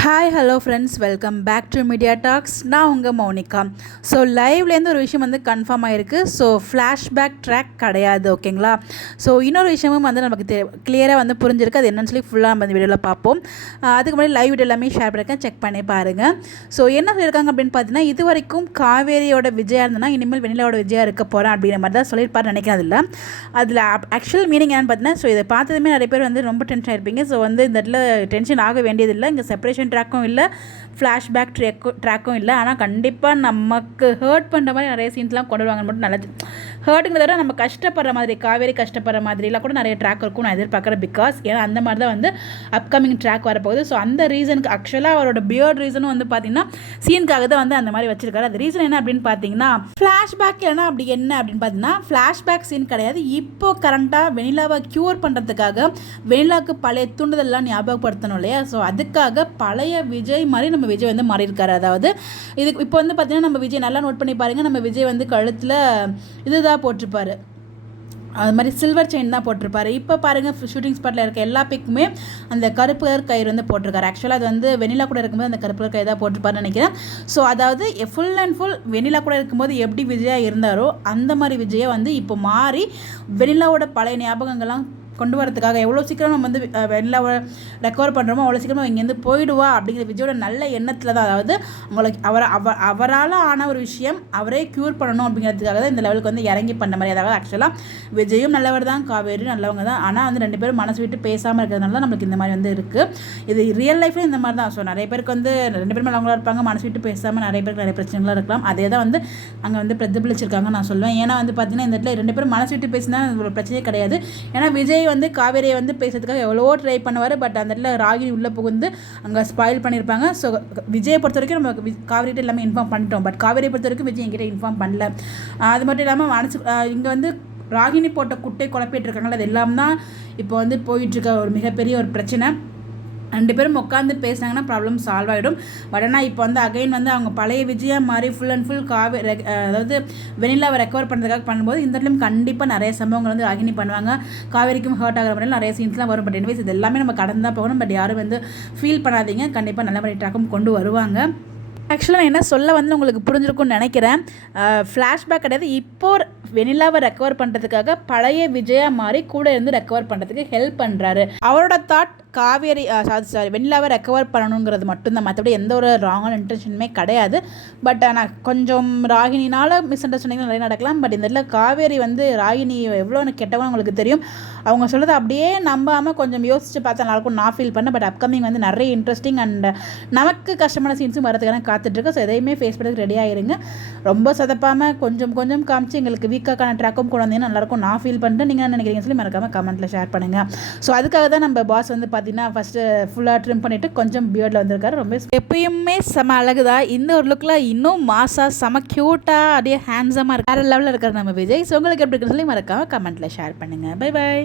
Hi hello friends, welcome back to media talks. நான் உங்கள் Mounika. So லைவ்லேருந்து ஒரு விஷயம் வந்து கன்ஃபார்ம் ஆகிருக்கு. ஸோ ஃப்ளாஷ்பேக் ட்ராக் கிடையாது, ஓகேங்களா? ஸோ இன்னொரு விஷயமும் வந்து நமக்கு கிளியராக வந்து புரிஞ்சிருக்கு. அது என்னன்னு சொல்லி ஃபுல்லாக நம்ம இந்த வீடியோவில் பார்ப்போம். அதுக்கு முன்னாடி லைவ் வீடியோ எல்லாமே ஷேர் பண்ணியிருக்கேன், செக் பண்ணி பாருங்கள். ஸோ என்ன சொல்லியிருக்காங்க அப்படின்னு பார்த்தீங்கன்னா, இது வரைக்கும் காவேரியோட விஜயா இருந்ததுன்னா இனிமேல் வெண்ணிலாவோட விஜயா இருக்க போகிறேன் அப்படிங்கிற மாதிரி தான் சொல்லியிருப்பாரு நினைக்கிறேன். அதில் ஆக்சுவல் மீனிங் என்னன்னு பார்த்தீங்கன்னா, ஸோ இதை பார்த்ததுமே நிறைய பேர் வந்து ரொம்ப டென்ஷன் ஆகிருப்பீங்க. ஸோ வந்து இந்த இடத்துல டென்ஷன் ஆக வேண்டியதில்லை. இங்கே செப்பரேஷன் ட்ராக்கும் இல்லை, ஃப்ளாஷ்பேக் ட்ராக்கும் இல்லை. ஆனால் கண்டிப்பாக நமக்கு ஹர்ட் பண்ணுற மாதிரி நிறைய சீன்ஸ்லாம் கொண்டு வருவாங்க. மட்டும் நல்லது ஹர்ட்டுங்கிறத விட நம்ம கஷ்டப்படுற மாதிரி, காவேரி கஷ்டப்படுற மாதிரிலாம் கூட நிறைய ட்ராக் இருக்கும் நான் எதிர்பார்க்குறேன். பிகாஸ் ஏன்னா அந்த மாதிரி தான் வந்து அப்கமிங் ட்ராக் வரப்போகுது. ஸோ அந்த ரீசனுக்கு ஆக்சுவலாக அவரோட பியர்ட் ரீசனும் வந்து பார்த்தீங்கன்னா சீனுக்காக தான் வந்து அந்த மாதிரி வச்சிருக்காரு. அது ரீசன் என்ன அப்படின்னு பார்த்தீங்கன்னா, ஃப்ளாஷ்பேக் இல்லைனா அப்படி என்ன அப்படின்னு பார்த்தீங்கன்னா, ஃப்ளாஷ்பேக் சீன் கிடையாது. இப்போ கரண்ட்டாக வெனிலாவை க்யூர் பண்ணுறதுக்காக வெனிலாவுக்கு பழைய தூண்டுதல்லாம் ஞாபகப்படுத்தணும் இல்லையா? ஸோ அதுக்காக பழைய விஜய் மாதிரி நம்ம விஜய் வந்து மாறியிருக்காரு. அதாவது இதுக்கு இப்போ வந்து பார்த்தீங்கன்னா நம்ம விஜய் நல்லா நோட் பண்ணி பாருங்கள். நம்ம விஜய் வந்து கழுத்தில் இதுதான் போட்டிருப்பாரு, அது மாதிரி சில்வர் செயின் தான் போட்டிருப்பாரு. இப்போ பாருங்கள், ஷூட்டிங் ஸ்பாட்டில் இருக்க எல்லா பிக்குமே அந்த கருப்பு கலர் கயிறு வந்து போட்டிருக்காரு. ஆக்சுவலாக அது வந்து வெனிலா கூட இருக்கும்போது அந்த கருப்பு கலர் கயிறு தான் போட்டிருப்பாருன்னு நினைக்கிறேன். ஸோ அதாவது ஃபுல் அண்ட் ஃபுல் வெனிலா கூட இருக்கும்போது எப்படி விஜயா இருந்தாரோ அந்த மாதிரி விஜயை வந்து இப்போ மாறி வெனிலாவோட பழைய ஞாபகங்கள்லாம் கொண்டு வரதுக்காக எவ்வளோ சீக்கிரம் நம்ம வந்து வெனிலாவை ரெக்கவர் பண்ணுறோமோ அவ்வளோ சீக்கிரம் இங்கேருந்து போயிடுவா அப்படிங்கிற விஜயோட நல்ல எண்ணத்தில் தான், அதாவது அவங்களுக்கு அவரால் ஆன ஒரு விஷயம் அவரே க்யூர் பண்ணணும் அப்படிங்கிறதுக்காக தான் இந்த லெவலுக்கு வந்து இறங்கி பண்ண மாதிரி. அதாவது ஆக்சுவலாக விஜயும் நல்லவர் தான், காவேரியும் நல்லவங்க தான். ஆனால் வந்து ரெண்டு பேரும் மனசு விட்டு பேசாமல் இருக்கிறதுனால தான் நம்மளுக்கு இந்த மாதிரி வந்து இருக்குது. இது ரியல் லைஃப்லேயும் இந்த மாதிரி தான். ஸோ நிறைய பேருக்கு வந்து ரெண்டு பேரும் நல்லவங்களாக இருப்பாங்க, மனசு விட்டு பேசாமல் நிறைய பேருக்கு நிறைய பிரச்சனைகளாக இருக்கலாம். அதே தான் வந்து அங்கே வந்து பிரதிபலிச்சிருக்காங்க நான் சொல்லுவேன். ஏன்னா வந்து பார்த்தீங்கன்னா இந்த இடத்துல ரெண்டு பேரும் மனசு விட்டு பேசினா ஒரு பிரச்சனையே கிடையாது. ஏன்னா விஜய் வந்து காவேரியை வந்து பேசுறதுக்காக எவ்வளோ ட்ரை பண்ணுவார். பட் அந்த இடத்துல ராகினி உள்ளே புகுந்து அங்கே ஸ்பாயில் பண்ணியிருப்பாங்க. ஸோ விஜயை பொறுத்த வரைக்கும் நம்ம காவேரிகிட்ட எல்லாமே இன்ஃபார்ம் பண்ணிட்டோம். பட் காவேரியை பொறுத்த வரைக்கும் விஜய் என்கிட்ட இன்ஃபார்ம் பண்ணல. அது மட்டும் இல்லாமல் மனசு இங்கே வந்து ராகினி போட்ட குட்டை குழப்பிட்டு இருக்காங்களா, அது எல்லாம் தான் இப்போ வந்து போயிட்டுருக்க ஒரு மிகப்பெரிய ஒரு பிரச்சனை. ரெண்டு பேரும் உட்காந்து பேசினாங்கன்னா ப்ராப்ளம் சால்வ் ஆகிடும். பட் ஆனால் இப்போ வந்து அகைன் வந்து அவங்க பழைய விஜயா மாதிரி ஃபுல் அண்ட் ஃபுல் அதாவது வெனிலாவை ரெக்கவர் பண்ணுறதுக்காக பண்ணும்போது இந்த இடத்துலையும் கண்டிப்பாக நிறைய சம்பவங்கள் வந்து ராகினி பண்ணுவாங்க. காவேரிக்கும் ஹர்ட் ஆகிற மாதிரி நிறைய சீன்ஸ்லாம் வரும். பட் எனிவேஸ் இது எல்லாமே நம்ம கடந்து தான் போகணும். பட் யாரும் வந்து ஃபீல் பண்ணாதீங்க, கண்டிப்பாக நல்ல மாதிரி ட்ராக்கும் கொண்டு வருவாங்க. ஆக்சுவலாக நான் என்ன சொல்ல வந்து உங்களுக்கு புரிஞ்சிருக்கும்னு நினைக்கிறேன். ஃப்ளாஷ்பேக் கிடையாது, இப்போது வெனிலாவை ரெக்கவர் பண்ணுறதுக்காக பழைய விஜயா மாதிரி கூட இருந்து ரெக்கவர் பண்ணுறதுக்கு ஹெல்ப் பண்ணுறாரு. அவரோட தாட் காவேரி வெனிலாவை ரெக்கவர் பண்ணணுங்கிறது மட்டும்தான், மற்றபடி எந்த ஒரு ராங்கான இன்டென்ஷனுமே கிடையாது. பட் ஆனால் கொஞ்சம் ராகினினால் மிஸ் அண்டர்ஸ்டாண்டிங் நிறைய நடக்கலாம். பட் இந்த இடத்துல காவேரி வந்து ராகினி எவ்வளோ கெட்டவங்க உங்களுக்கு தெரியும். அவங்க சொல்கிறத அப்படியே நம்பாமல் கொஞ்சம் யோசித்து பார்த்தா நல்லாயிருக்கும் நான் ஃபீல் பண்ணேன். பட் அப்கமிங் வந்து நிறைய இன்ட்ரெஸ்டிங் அண்ட் நமக்கு கஷ்டமான சீன்ஸும் வரதுக்கான காத்துட்ருக்கு. ஸோ எதையுமே ஃபேஸ் பண்ணுறதுக்கு ரெடி ஆகிருங்க. ரொம்ப சதப்பாமல் கொஞ்சம் கொஞ்சம் காமிச்சு எங்களுக்கு வீக்கான ட்ராக்கும் கொண்டு வந்தீங்கன்னா நல்லாயிருக்கும் நான் ஃபீல் பண்ணிட்டு. நீங்கள் என்ன நினைக்கிறீங்கன்னு சொல்லி மறக்காமல் கமெண்ட்டில் ஷேர் பண்ணுங்கள். ஸோ அதுக்காக தான் நம்ம பாஸ் வந்து பார்த்தீங்கன்னா ஃபஸ்ட்டு ஃபுல்லாக ட்ரிம் பண்ணிவிட்டு கொஞ்சம் பியர்டில் வந்திருக்காரு. ரொம்ப எப்பயுமே செம அழகுதான். இந்த ஒரு லுக்கில் இன்னும் மாசா செம க்யூட்டாக அப்படியே ஹேண்ட்ஸமாக இருக்கார், லெவலில் இருக்கார் நம்ம விஜய். ஸோ உங்களுக்கு எப்படி இருக்குன்னு சொல்லி மறக்காமல் கமெண்ட்டில் ஷேர் பண்ணுங்கள். Bye bye.